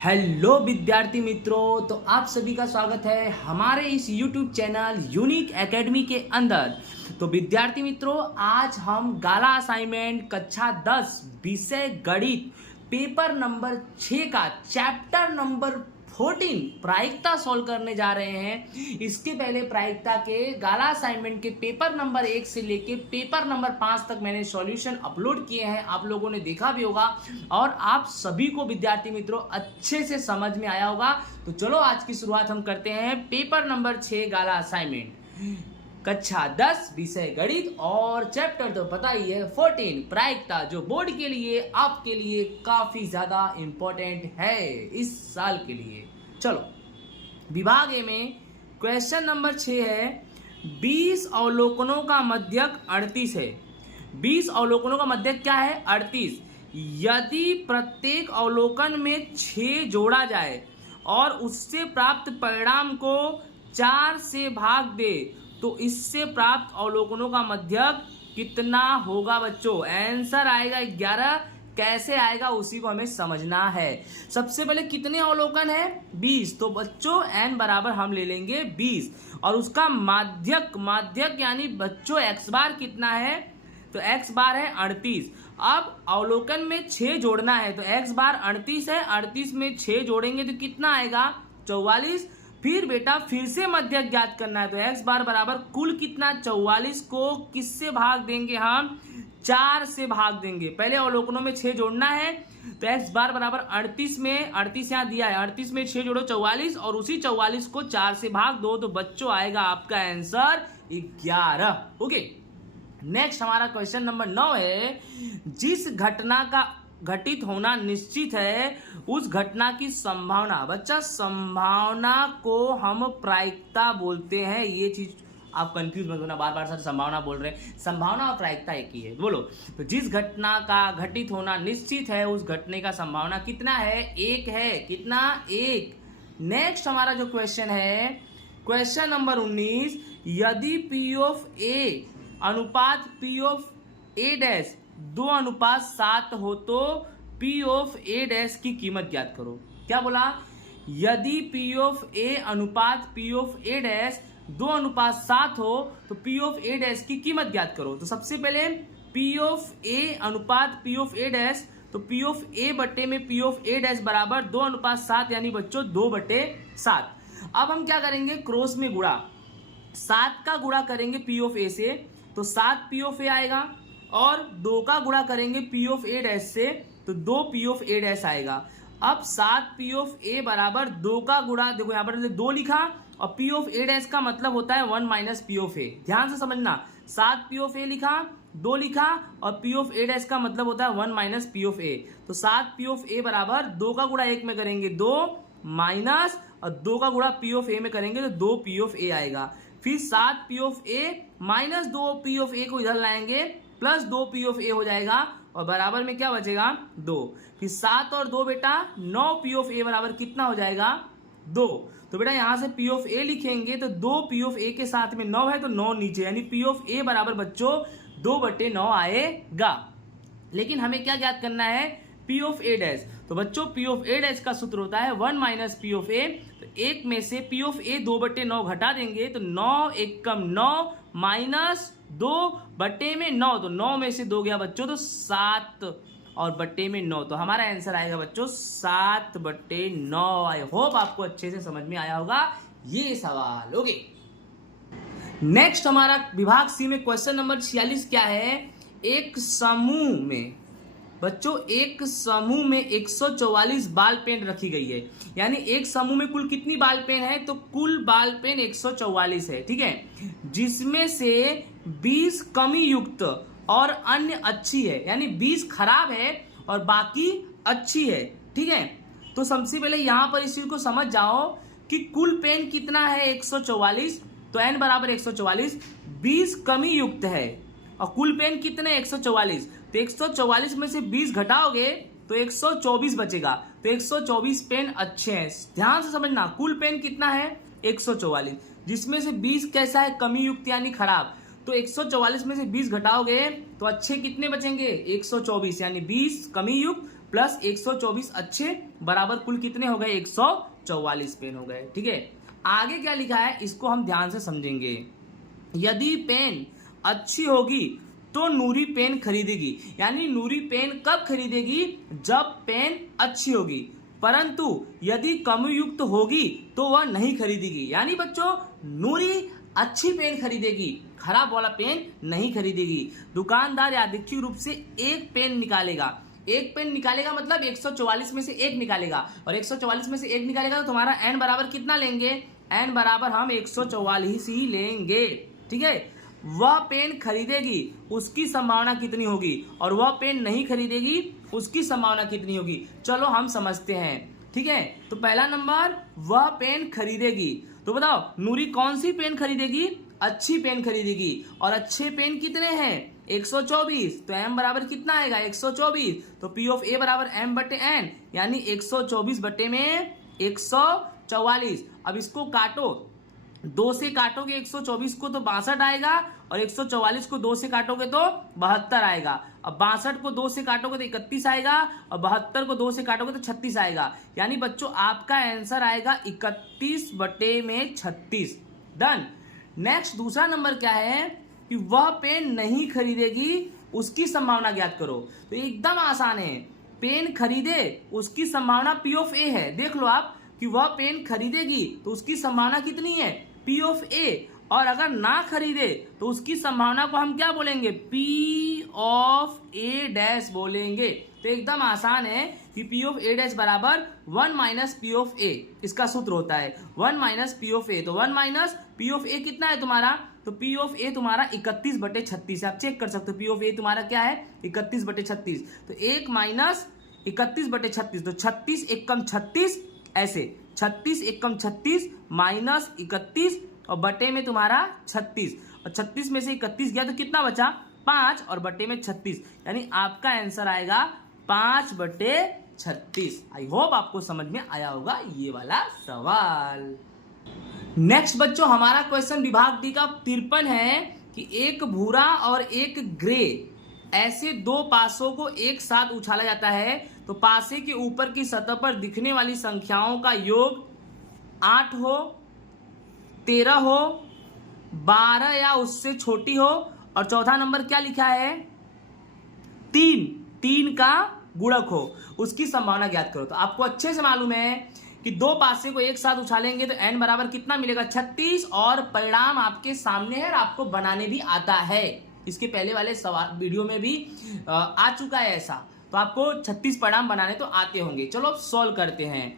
Hello विद्यार्थी मित्रों, तो आप सभी का स्वागत है हमारे इस YouTube चैनल यूनिक एकेडमी के अंदर। तो विद्यार्थी मित्रों, आज हम गाला असाइनमेंट कक्षा 10 विषय गणित पेपर नंबर 6 का चैप्टर नंबर 14 प्रायिकता सॉल्व करने जा रहे हैं। इसके पहले प्रायिकता के गाला असाइनमेंट के पेपर नंबर 1 से लेके पेपर नंबर 5 तक मैंने सॉल्यूशन अपलोड किए हैं, आप लोगों ने देखा भी होगा और आप सभी को विद्यार्थी मित्रों अच्छे से समझ में आया होगा। तो चलो आज की शुरुआत हम करते हैं पेपर नंबर 6 गाला असाइनमेंट कक्षा 10 विषय गणित और चैप्टर तो पता ही है 14 प्रायिकता, जो बोर्ड के लिए आपके लिए काफी ज्यादा इंपॉर्टेंट है इस साल के लिए। चलो विभाग ए में क्वेश्चन नंबर 6 है, 20 अवलोकनों का मध्यक 38 है। 20 अवलोकनों का मध्यक क्या है? 38। यदि प्रत्येक अवलोकन में 6 जोड़ा जाए और उससे प्राप्त परिणाम को 4 से भाग दे तो इससे प्राप्त अवलोकनों का मध्यक कितना होगा बच्चों? आंसर आएगा 11। कैसे आएगा उसी को हमें समझना है। सबसे पहले कितने अवलोकन है? 20। तो बच्चों n बराबर हम ले लेंगे 20 और उसका माध्यक यानी बच्चों x बार कितना है? तो x बार है 38। अब अवलोकन में 6 जोड़ना है तो x बार 38 है, 38 में 6 जोड़ेंगे तो कितना आएगा? 44। फिर बेटा फिर से मध्यक ज्ञात करना है तो x बार बराबर कुल कितना? 44 को किससे भाग देंगे हम? 4 से भाग देंगे। पहले अवलोकनों में 6 जोड़ना है तो x बार बराबर 38 में 38 यहाँ दिया है, 38 में 6 जोड़ो 44 और उसी 44 को 4 से भाग दो तो बच्चों आएगा आपका आंसर 11। ओके, नेक्स्ट हमारा क्वेश्चन नंबर 9 है, जिस घटना का घटित होना निश्चित है उस घटना की संभावना। बच्चा संभावना को हम प्रायिकता बोलते हैं। ये चीज आप कंफ्यूज मत होना, बार बार सर संभावना बोल रहे हैं। संभावना और प्रायिकता एक ही है। बोलो, तो जिस घटना का घटित होना निश्चित है उस घटने का संभावना कितना है? 1 है। कितना? 1। नेक्स्ट हमारा जो क्वेश्चन है क्वेश्चन नंबर 19, यदि पी ऑफ ए अनुपात पी ऑफ ए डैश 2:7 हो तो P ऑफ ए डैश की कीमत ज्ञात करो। क्या बोला? यदि P ऑफ ए अनुपात P ऑफ ए डैश 2:7 हो तो P ऑफ ए डैश की कीमत ज्ञात करो। तो सबसे पहले P ऑफ ए अनुपात P ऑफ ए डैश, तो P ऑफ ए बटे में P ऑफ ए डैश बराबर 2:7 यानी बच्चों 2/7। अब हम क्या करेंगे? क्रॉस में गुणा, 7 का गुणा करेंगे P ऑफ ए से तो 7 P ऑफ ए आएगा और 2 का गुणा करेंगे P ऑफ ए डैश से तो 2 P ऑफ ए डैश आएगा। अब 7 P ऑफ ए बराबर 2 का गुणा, देखो यहाँ पर 2 लिखा और P ऑफ ए डैश का मतलब होता है 1 माइनस P ऑफ ए। ध्यान से समझना, 7 P ऑफ ए लिखा, 2 लिखा और P ऑफ ए डैश का मतलब होता है 1 माइनस P ऑफ ए। तो 7 P ऑफ ए बराबर 2 का गुणा 1 में करेंगे 2 माइनस और 2 का गुणा P ऑफ ए में करेंगे तो 2 P ऑफ ए आएगा। फिर 7 P of a minus 2 P of a को इधर लाएंगे प्लस 2 P ऑफ ए हो जाएगा और बराबर में क्या बचेगा? 2। फिर 7 और 2 बेटा 9 P ऑफ ए बराबर कितना हो जाएगा? 2। तो बेटा यहां से P ऑफ ए लिखेंगे तो 2 P ऑफ ए के साथ में 9 है तो 9 नीचे, यानी P ऑफ ए बराबर बच्चों 2/9 आएगा। लेकिन हमें क्या ज्ञात करना है? P of A dash. तो बच्चों P ऑफ ए डैश का सूत्र होता है 1 माइनस P ऑफ ए। तो 1 में से P ऑफ ए 2/9 घटा देंगे तो 9 एकम 9 माइनस 2 बटे में 9, तो 9 में से 2 गया बच्चों तो 7 और बटे में 9, तो हमारा आंसर आएगा बच्चों 7/9। आई होप आपको अच्छे से समझ में आया होगा ये सवाल। ओके, नेक्स्ट हमारा विभाग सी में क्वेश्चन नंबर 46 क्या है, एक समूह में बच्चों एक समूह में 144 बाल पेन रखी गई है। यानी एक समूह में कुल कितनी बाल पेन है? तो कुल बाल पेन 144 है, ठीक है, जिसमें से 20 कमी युक्त और अन्य अच्छी है, यानी 20 खराब है और बाकी अच्छी है, ठीक है। तो सबसे पहले यहां पर इस चीज को समझ जाओ कि कुल पेन कितना है? 144, तो n बराबर 144, 20 कमी युक्त है और कुल पेन कितने? 144, तो 144 में से 20 घटाओगे तो 124 बचेगा, तो 124 पेन अच्छे हैं। ध्यान से समझना, कुल पेन कितना है? 144, जिसमें से 20 कैसा है? कमी युक्त यानी खराब। तो 144 में से 20 घटाओगे तो अच्छे कितने बचेंगे? 124, यानी 20 कमी युक्त प्लस 124 अच्छे बराबर कुल कितने हो गए? 144 पेन हो गए। ठीक है, आगे क्या लिखा है इसको हम ध्यान से समझेंगे। यदि पेन अच्छी होगी तो नूरी पेन खरीदेगी, यानी नूरी पेन कब खरीदेगी? जब पेन अच्छी होगी, परंतु यदि कम युक्त होगी तो वह नहीं खरीदेगी। यानी बच्चों नूरी अच्छी पेन खरीदेगी, खराब वाला पेन नहीं खरीदेगी। दुकानदार यादृच्छिक रूप से एक पेन निकालेगा, एक पेन निकालेगा मतलब 144 में से एक निकालेगा, और 144 में से एक निकालेगा तो तुम्हारा n बराबर कितना लेंगे? n बराबर हम 144 ही लेंगे। ठीक है, वह पेन खरीदेगी उसकी संभावना कितनी होगी, और वह पेन नहीं खरीदेगी उसकी संभावना कितनी होगी? चलो हम समझते हैं। ठीक है, तो पहला नंबर वह पेन खरीदेगी, तो बताओ नूरी कौन सी पेन खरीदेगी? अच्छी पेन खरीदेगी, और अच्छे पेन कितने हैं? 124, तो m बराबर कितना आएगा? 124, तो P ऑफ A बराबर m बटे n, यानी 124 बटे में 144। अब इसको काटो, 2 से काटोगे 124 को तो 62 आएगा, और 144 को 2 से काटोगे तो 72 आएगा। अब 62 को 2 से काटोगे तो 31 आएगा, और 72 को 2 से काटोगे तो 36 आएगा। यानी बच्चों आपका आंसर आएगा 31 बटे में 36। डन। नेक्स्ट दूसरा नंबर क्या है कि वह पेन नहीं खरीदेगी उसकी संभावना ज्ञात करो। तो एकदम आसान है, पेन खरीदे उसकी संभावना P ऑफ A है। देख लो आप कि वह पेन खरीदेगी तो उसकी संभावना कितनी है? P ऑफ A, और अगर ना खरीदे तो उसकी संभावना को हम क्या बोलेंगे? P ऑफ A डैश बोलेंगे। तो एकदम आसान है कि P ऑफ A डैश बराबर 1 माइनस P ऑफ A, इसका सूत्र होता है 1 माइनस P ऑफ A। तो 1 माइनस P ऑफ A कितना है तुम्हारा? तो P ऑफ A तुम्हारा 31 बटे 36 है। आप चेक कर सकते हो P ऑफ A तुम्हारा क्या है? 31 बटे 36। तो 1 माइनस 31 बटे 36, तो 36 एक कम 36, ऐसे 36 एक कम 36 माइनस 31 और बटे में तुम्हारा 36, और 36 में से 31 गया तो कितना बचा? 5, और बटे में 36, यानी आपका आंसर आएगा 5 बटे 36। आई होप आपको समझ में आया होगा ये वाला सवाल। नेक्स्ट बच्चों हमारा क्वेश्चन विभाग डी का 53 है कि एक भूरा और एक ग्रे ऐसे दो पासों को एक साथ उछाला जाता है तो पासे के ऊपर की सतह पर दिखने वाली संख्याओं का योग 8 हो, 13 हो, 12 या उससे छोटी हो, और चौथा नंबर क्या लिखा है? 3 का गुणक हो, उसकी संभावना ज्ञात करो। तो आपको अच्छे से मालूम है कि दो पासे को एक साथ उछालेंगे तो n बराबर कितना मिलेगा? 36, और परिणाम आपके सामने है और आपको बनाने भी आता है। इसके पहले वाले सवाल वीडियो में भी आ चुका है ऐसा, तो आपको 36 परिणाम बनाने तो आते होंगे। चलो अब सॉल्व करते हैं।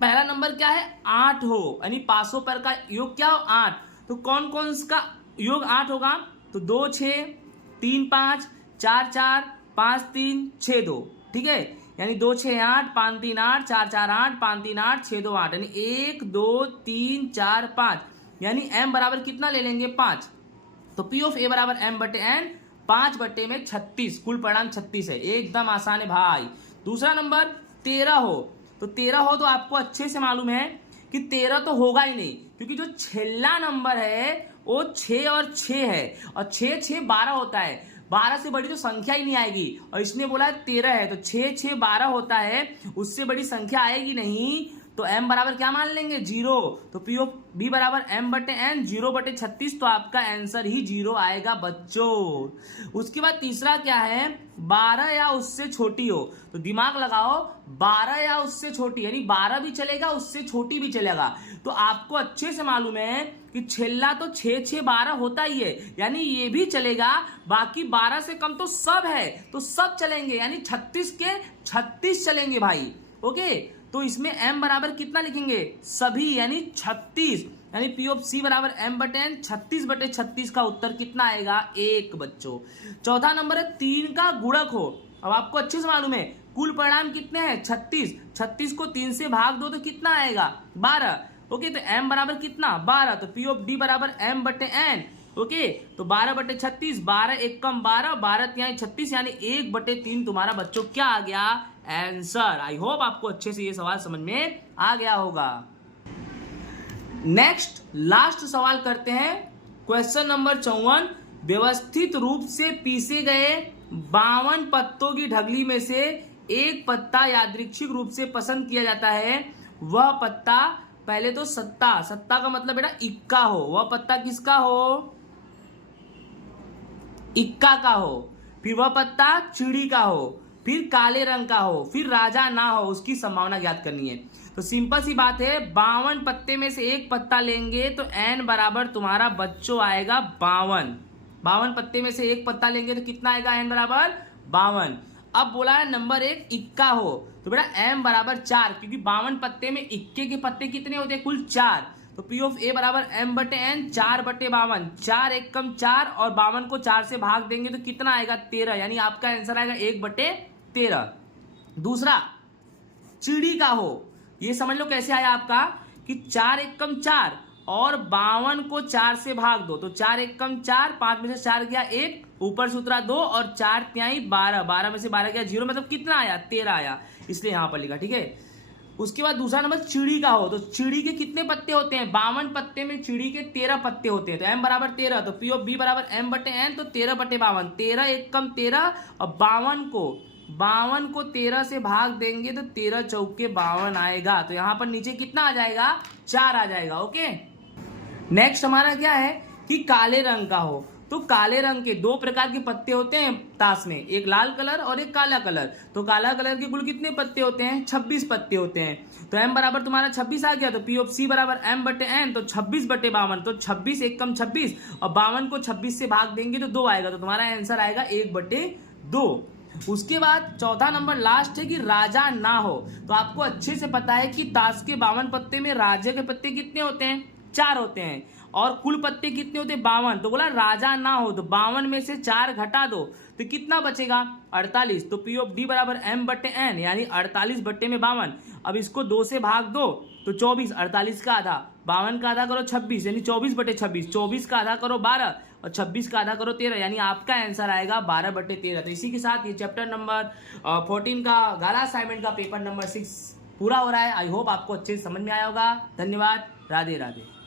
पहला नंबर क्या है? 8 हो, यानी पासों पर का योग क्या हो? 8। तो कौन कौन का योग 8 होगा? तो 2 6, 3 5, 4 4, 5 3, 6 2। ठीक है, यानी 2 6 8, 5 3 8, 4 4 8, 5 3 8, 6 2 8, यानी 1 2 3 4 5, यानी m बराबर कितना ले लेंगे? 5। तो P ऑफ A बराबर m बटे n, 5 बटे में 36, कुल परिणाम 36 है। एकदम आसान है भाई। दूसरा नंबर 13 हो, तो 13 हो तो आपको अच्छे से मालूम है कि 13 तो होगा ही नहीं, क्योंकि जो छेल्ला नंबर है वो 6 और 6 है, और 6 6 12 होता है। 12 से बड़ी तो संख्या ही नहीं आएगी, और इसने बोला है 13 है, तो 6 6 12 होता है, उससे बड़ी संख्या आएगी नहीं। तो m बराबर क्या मान लेंगे? 0। तो P ऑफ B बराबर m बटे n, 0 बटे 36, तो आपका आंसर ही 0 आएगा बच्चों। उसके बाद तीसरा क्या है? 12 या उससे छोटी हो, तो दिमाग लगाओ, 12 या उससे छोटी, यानी 12 भी चलेगा, उससे छोटी भी चलेगा। तो आपको अच्छे से मालूम है कि छेल्ला तो 6 6 12 होता ही है, यानी ये भी चलेगा। बाकी 12 से कम तो सब है, तो सब चलेंगे, यानी 36 के 36 चलेंगे भाई। ओके, तो इसमें m बराबर कितना लिखेंगे? सभी, यानी 36, यानी P ऑफ C बराबर m बटे n, 36 बटे 36 का उत्तर कितना आएगा? 1 बच्चों। चौथा नंबर है 3 का गुणक हो। अब आपको अच्छे से मालूम है कुल परिणाम कितने हैं? 36। 36 को 3 से भाग दो तो कितना आएगा? 12। ओके, तो m बराबर कितना? 12। तो P ऑफ D बराबर m बटे n। ओके, तो 12 बटे 36, 12 एक कम 12, 12 यहाँ 36, यानी 1 बटे 3 तुम्हारा बच्चों क्या आ गया? आंसर। आई होप आपको अच्छे से ये सवाल समझ में आ गया होगा। नेक्स्ट लास्ट सवाल करते हैं, क्वेश्चन नंबर 54। व्यवस्थित रूप से पीसे गए 52 पत्तों की ढगली में से एक पत्ता यादृच्छिक रूप से पसंद किया जाता है, वह पत्ता पहले तो सत्ता, सत्ता का मतलब बेटा इक्का हो, वह पत्ता किसका हो, इक्का का हो, फिर वह पत्ता चिड़ी का हो, फिर काले रंग का हो, फिर राजा ना हो, उसकी संभावना ज्ञात करनी है। तो सिंपल सी बात है, 52 पत्ते में से एक पत्ता लेंगे तो n बराबर तुम्हारा बच्चों आएगा 52। 52 पत्ते में से एक पत्ता लेंगे तो कितना आएगा, n बराबर 52। अब बोला है नंबर 1 इक्का हो, तो बेटा m बराबर 4, क्योंकि 52 पत्ते में इक्के के पत्ते कितने होते हैं, कुल 4। तो P ऑफ A बराबर m बटे n, 4 बटे 52, 4 एक कम 4 और 52 को 4 से भाग देंगे तो कितना आएगा 13, यानी आपका आंसर आएगा 1 बटे 13। दूसरा चिड़ी का हो, ये समझ लो कैसे आया आपका कि 4 एक कम 4 और 52 को 4 से भाग दो, तो 4 एक कम 4, 5 में से 4 गया 1, ऊपर सूत्रा 2 और 4 त्याई 12, 12 में से 12 गया 0, मतलब कितना आया 13 आया, इसलिए यहां पर लिखा। ठीक है, उसके बाद दूसरा नंबर चिड़ी का हो, तो चिड़ी के कितने पत्ते होते हैं, 52 पत्ते में चिड़ी के 13 पत्ते होते हैं, तो m बराबर 13, तो P ऑफ B बराबर m बटे n, तो 13 बटे 52, 13 एक कम 13 और 52 को 13 से भाग देंगे तो 13 चौके 52 आएगा, तो यहां पर नीचे कितना आ जाएगा 4 आ जाएगा। ओके, नेक्स्ट हमारा क्या है कि काले रंग का हो, तो काले रंग के 2 प्रकार के पत्ते होते हैं ताश में, एक लाल कलर और एक काला कलर। तो काला कलर के कुल कितने पत्ते होते हैं, 26 पत्ते होते हैं, तो m बराबर तुम्हारा 26 आ गया, तो P ऑफ C बराबर m बटे n, तो 26 बटे 52, तो 26 एक कम 26 और 52 को 26 से भाग देंगे तो 2 आएगा, तो तुम्हारा आंसर आएगा 1 बटे 2। उसके बाद चौथा नंबर लास्ट है कि राजा ना हो, तो आपको अच्छे से पता है कि ताश के 52 पत्ते में राजा के पत्ते कितने होते हैं, 4 होते हैं और कुल पत्ते कितने होते हैं 52, तो बोला राजा ना हो, तो 52 में से 4 घटा दो तो कितना बचेगा 48, तो P ऑफ D बराबर m बटे n, यानी 48 बट्टे में 52। अब इसको 2 से भाग दो तो 24, 48 का आधा 52 का आधा करो 26, यानी 24 बटे 26, 24 का आधा करो 12 और 26 का आधा करो 13, यानी आपका आंसर आएगा 12 बटे 13। तो इसी के साथ ये चैप्टर नंबर 14 का गाला असाइनमेंट का पेपर नंबर 6 पूरा हो रहा है। आई होप आपको अच्छे से समझ में आया होगा। धन्यवाद, राधे राधे।